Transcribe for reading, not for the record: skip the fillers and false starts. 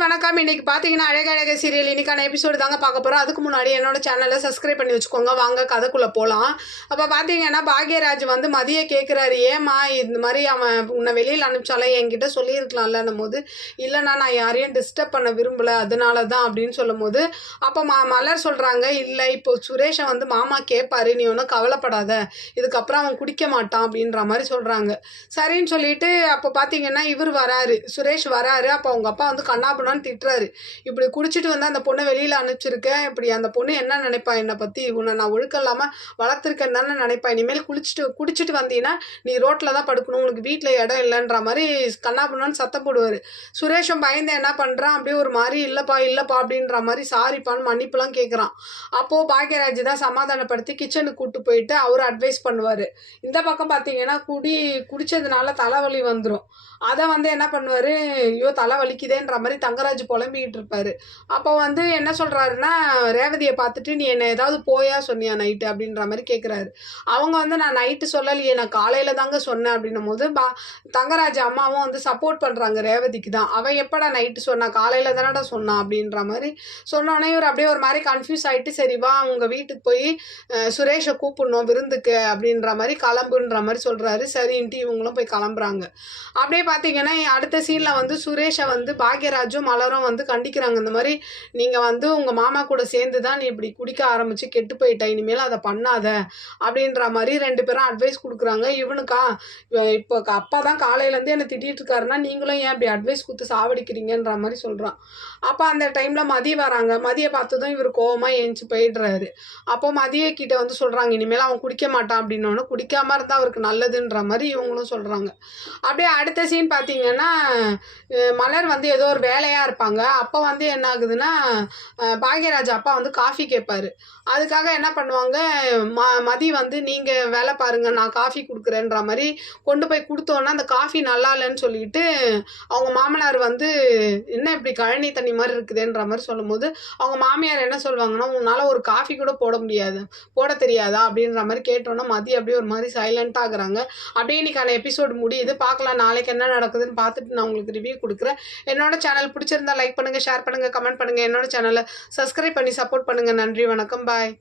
வணக்கம். இன்னைக்கு பார்த்தீங்கன்னா அழகழக சீரியல் இன்னைக்கான எபிசோடு தாங்க பார்க்க போகிறோம். அதுக்கு முன்னாடி என்னோட சேனலை சப்ஸ்கிரைப் பண்ணி வச்சுக்கோங்க. வாங்க கதைக்குள்ளே போகலாம். அப்போ பார்த்தீங்கன்னா பாக்யராஜ் வந்து மதியை கேட்குறாரு, ஏம்மா இந்த மாதிரி அவன் உன்னை வெளியில் அனுப்பிச்சாலே என்கிட்ட சொல்லியிருக்கலாம்லன்னும் போது, இல்லைண்ணா நான் யாரையும் டிஸ்டர்ப் பண்ண விரும்பலை அதனால தான் அப்படின்னு சொல்லும் போது, அப்போ மலர் சொல்கிறாங்க, இல்லை இப்போ சுரேஷை வந்து மாமா கேட்பாரு, நீ ஒன்றும் கவலைப்படாத, இதுக்கப்புறம் அவன் குடிக்க மாட்டான் அப்படின்ற மாதிரி சொல்கிறாங்க. சரின்னு சொல்லிட்டு அப்போ பார்த்தீங்கன்னா இவர் வராரு, சுரேஷ் வராரு. அப்போ அவங்க அப்பா வந்து கண்ணாபுண்ணான்னு திட்டுறாரு, இப்படி குடிச்சிட்டு வந்து அந்த பொண்ணை வெளியில் அனுப்பிச்சிருக்கேன், இப்படி அந்த பொண்ணு என்ன நினைப்பா என்னை பற்றி, உன்னை நான் ஒழுக்கம் இல்லாமல் வளர்த்துருக்கேன்னு தானே நினைப்பா, இனிமேல் குடிச்சிட்டு வந்தீங்கன்னா நீ ரோட்டில் தான் படுக்கணும், உனக்கு வீட்டில் இடம் இல்லைன்ற மாதிரி கண்ணாபுண்ணான்னு சத்தம் போடுவார். சுரேஷும் பயந்து என்ன பண்ணுறான், அப்படியே ஒரு மாதிரி இல்லைப்பா அப்படின்ற மாதிரி சாரிப்பான்னு மன்னிப்புலாம் கேட்குறான். அப்போது பாக்யராஜ் தான் சமாதானப்படுத்தி கிச்சனுக்கு கூப்பிட்டு போயிட்டு அவர் அட்வைஸ் பண்ணுவார். இந்த பக்கம் பார்த்தீங்கன்னா குடித்ததுனால தலைவலி வந்துடும். அதை வந்து என்ன பண்ணுவார், ஐயோ தலை வலிக்குதேன்ற மாதிரி தங்கராஜ் புலம்பிக்கிட்டு இருப்பார். அப்போ வந்து என்ன சொல்கிறாருன்னா, ரேவதியை பார்த்துட்டு நீ என்னை ஏதாவது போயா சொன்னியா நைட்டு அப்படின்ற மாதிரி கேட்குறாரு. அவங்க வந்து நான் நைட்டு சொல்லலையே, நான் காலையில் தாங்க சொன்னேன் அப்படின்னும் போது தங்கராஜ் அம்மாவும் வந்து சப்போர்ட் பண்ணுறாங்க ரேவதிக்கு தான். அவன் எப்படா நைட்டு சொன்னா, காலையில் தானடா சொன்னான் அப்படின்ற மாதிரி சொன்னோன்னே இவர் அப்படியே ஒரு மாதிரி கன்ஃபியூஸ் ஆகிட்டு, சரி வா அவங்க வீட்டுக்கு போய் சுரேஷை கூப்பிடணும் விருந்துக்கு அப்படின்ற மாதிரி கிளம்புன்ற மாதிரி சொல்கிறாரு. சரின்ட்டு இவங்களும் போய் கிளம்புறாங்க. அப்படியே பார்த்தீங்கன்னா அடுத்த சீனில் வந்து சுரேஷை வந்து பாக்யராஜும் மலரும் வந்து கண்டிக்கிறாங்க. இந்த மாதிரி நீங்கள் வந்து உங்கள் மாமா கூட சேர்ந்து தான் நீ இப்படி குடிக்க ஆரம்பித்து கெட்டு போயிட்ட, இனிமேல் அதை பண்ணாத அப்படின்ற மாதிரி ரெண்டு பேரும் அட்வைஸ் கொடுக்குறாங்க. இவனுக்கா இப்போ அப்பா தான் காலையிலேருந்து என்னை திட்டிகிட்டு இருக்காருன்னா நீங்களும் ஏன் இப்படி அட்வைஸ் கொடுத்து சாவடிக்கிறீங்கன்ற மாதிரி சொல்கிறான். அப்போ அந்த டைமில் மதிய வராங்க. மதியை பார்த்ததும் இவர் கோவமாக ஏஞ்சி போயிடுறாரு. அப்போ மதிய கிட்ட வந்து சொல்கிறாங்க, இனிமேல் அவன் குடிக்க மாட்டான் அப்படின்னோன்னு, குடிக்காமல் இருந்தால் அவருக்கு நல்லதுன்ற மாதிரி இவங்களும் சொல்கிறாங்க. அப்படியே அடுத்த சீன் பார்த்தீங்கன்னா மலர் வந்து ஏதோ ஒரு வேலையாக இருப்பாங்க. அப்போ வந்து என்ன ஆகுதுன்னா பாக்யராஜ் அப்பா வந்து காஃபி கேட்பாரு. அதுக்காக என்ன பண்ணுவாங்க, மதி வந்து நீங்கள் வேலை பாருங்கள் நான் காஃபி கொடுக்குறேன்ற மாதிரி கொண்டு போய் கொடுத்தோன்னா அந்த காஃபி நல்லா இல்லைன்னு சொல்லிட்டு அவங்க மாமனார் வந்து என்ன இப்படி கழனி தண்ணி மாதிரி இருக்குதுன்ற மாதிரி சொல்லும்போது அவங்க மாமியார் என்ன சொல்லுவாங்கன்னா, உன்னால் ஒரு காஃபி கூட போட தெரியாதா அப்படின்ற மாதிரி கேட்டோன்னா மதி அப்படியே ஒரு மாதிரி சைலண்ட் ஆகுறாங்க. அப்படியே இன்னைக்கான எபிசோடு முடியுது. பார்க்கலாம் நாளைக்கு என்ன நடக்குதுன்னு பார்த்துட்டு நான் உங்களுக்கு ரிவ்யூ கொடுக்குறேன். என்னோட சேனல் பிடிச்சிருந்தா லைக் பண்ணுங்கள், ஷேர் பண்ணுங்கள், கமெண்ட் பண்ணுங்கள். என்னோட சேனலை சப்ஸ்கிரைப் பண்ணி சப்போர்ட் பண்ணுங்கள். நன்றி, வணக்கம், பாய்.